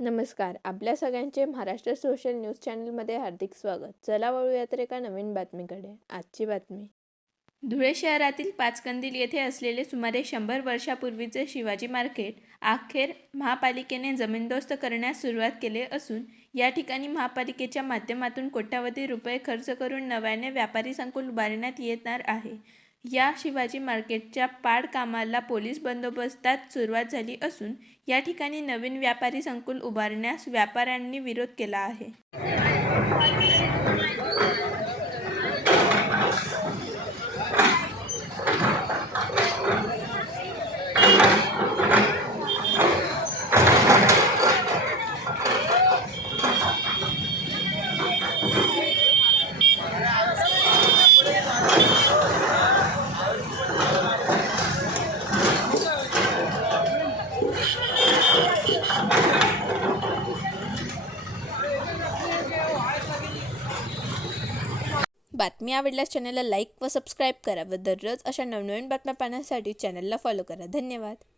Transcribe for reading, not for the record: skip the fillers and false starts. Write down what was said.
नमस्कार. आपल्या सगळ्यांचे महाराष्ट्र सोशल न्यूज चॅनलमध्ये हार्दिक स्वागत. चला वळूया तर एका नवीन बातमीकडे. आजची बातमी. धुळे शहरातील पाचकंदील येथे असलेले सुमारे 100 वर्षापूर्वीचे शिवाजी मार्केट अखेर महापालिकेने जमीनदोस्त करण्यास सुरुवात केली असून या ठिकाणी महापालिकेच्या माध्यमातून कोट्यावधी रुपये खर्च करून नव्याने व्यापारी संकुल उभारण्यात येणार आहे. या शिवाजी मार्केटच्या पाडकामाला पोलीस बंदोबस्तात सुरुवात झाली असून या ठिकाणी नवीन व्यापारी संकुल उभारण्यास व्यापाऱ्यांनी विरोध केला आहे. बातमी आवडल्यास चॅनलला लाईक व सबस्क्राईब करा व दररोज अशा नवनवीन बातम्या पाहण्यासाठी चॅनलला फॉलो करा. धन्यवाद.